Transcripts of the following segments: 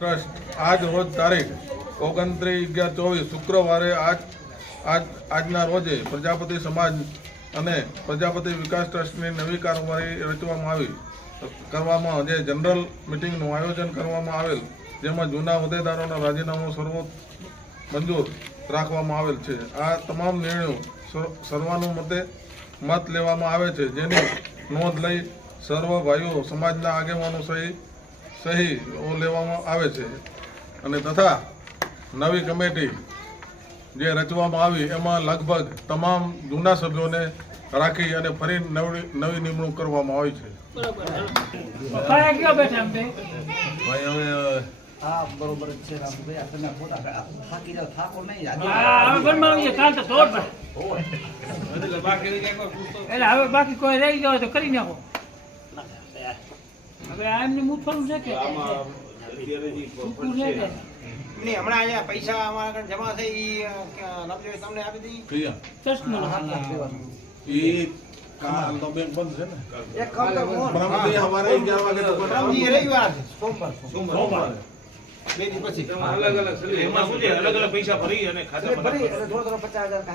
Trust. આજ રોજ તારીખ ઓગણત્રીસ અગિયાર ચોવીસ શુક્રવારે આજ આજ, આજના રોજે પ્રજાપતિ સમાજ અને પ્રજાપતિ વિકાસ ટ્રસ્ટની નવી કારોબારી રચવામાં આવી. કરવામાં જે જનરલ મિટિંગનું આયોજન કરવામાં આવેલ, જેમાં જૂના હોદ્દેદારોના રાજીનામું સર્વો મંજૂર રાખવામાં આવેલ છે. આ તમામ નિર્ણયો સર્વ- સર્વાનુમતે મત લેવામાં આવે છે. જેની નોંધ લઈ સર્વ ભાઈઓ સમાજના આગેવાનો સહિત સહી લેવામાં આવે છે. અને તથા નવી કમિટી જે રચવામાં આવી એમાં લગભગ તમામ જૂના સભ્યોને રાખી અને ફરી નવી નવી નિમણૂક કરવામાં આવી છે. કયા કયો બેઠા એમ બે? ભાઈ હવે હા બરોબર છે રામભાઈ. આ તમે થાકી જાવ થાકો નહીં હા, હવે ઘરમાં આવીએ, કાલ તો ધોળ પડે. એટલે હવે બાકી કોઈ રહી ગયો તો કરી નાખો. હવે આ એમને મૂકવાનું છે કે? નહીં હમણાં અહીંયા પૈસા અમારા આગળ જમા થઈ રમજો તમને આપી દઈ. એ કાલ તો બેંક બંધ છે ને. એક કામ તો અમારે અગિયાર વાગે તો રવિવાર. સોમવાર સોમવારે. બે દી પછી. એમાં શું છે? અલગ અલગ પૈસા ભરી અને ખાતા ભરી. એટલે થોડો થોડો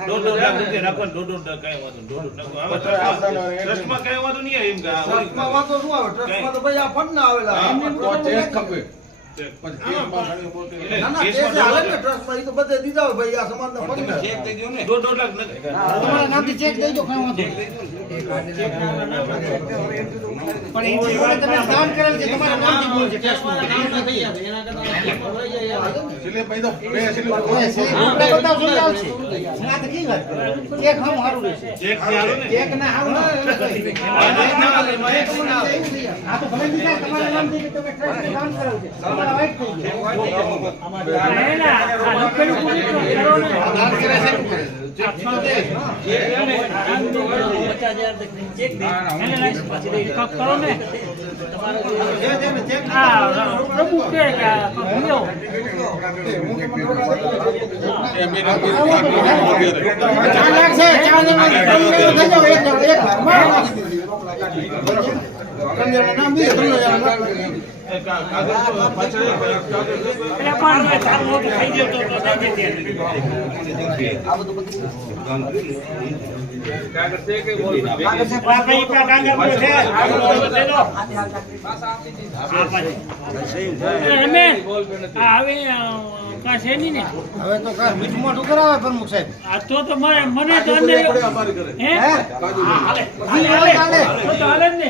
દોઢ દોઢ લાખ રૂપિયા દોઢ દોઢ વાંધો નહીં, દોઢ દોઢ લાખ. ટ્રસ્ટમાં- ટ્રસ્ટમાં વાંધો નહીં એમ કે ટ્રસ્ટમાં વાંધો શું આવે? ટ્રસ્ટમાં તો ભાઈ આ ફંડ ના આવેલા એમને ચેક ખપે. તમારા નામથી ચેક દઈ દો કાંઈ વાંધો નહીં. પણ એ જીવોને તમે દાન કરેલ છે તમારા નામથી બોલ છે ટ્રસ્ટમાં. સિલે ભાઈ તો બે સિલે આપણે બધા સમજાવ છે. ના તો કી વાત કરે? ચેક હમ હારું રહેશે. ચેકથી તમે ટ્રસ્ટને દાન કરેલ છે. તમારા વાઈટ થઈ ગયું. આ એના, આ લખેલું પૂરું કરો ને. દાન કરે છે શું કરે? આ છ દે. એને લાગી કાંઈક કરો ને. જે છે ને ચેક આ પ્રભુ કહે કે આ કાંઈક લ્યો. ચાર લાખ છે, ચાર જણાની ત્રણ જણા થઈ જાવ, એક જણ, એક લાખ. મોટું હવે તો કાંઈ મીઠું મોઢું કરાવે પ્રમુખ સાહેબ? આ તો તો મને મને તો અંદર હે? હાલે. હાલે. તો ને.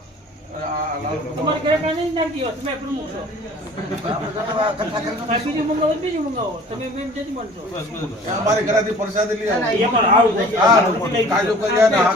તમારે ઘરે કાંઈ નહીં નાખી હોય, તમે પ્રમુખ છો બીજું મંગાવો બીજું મંગાવો તમે મેમ જજમાન છો અમારે ઘરેથી પ્રસાદી લઈ આવો. કાજુ કર્યા ને હા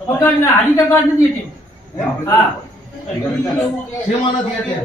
પગાર ના હરી જ નથી હા. સેવા નથી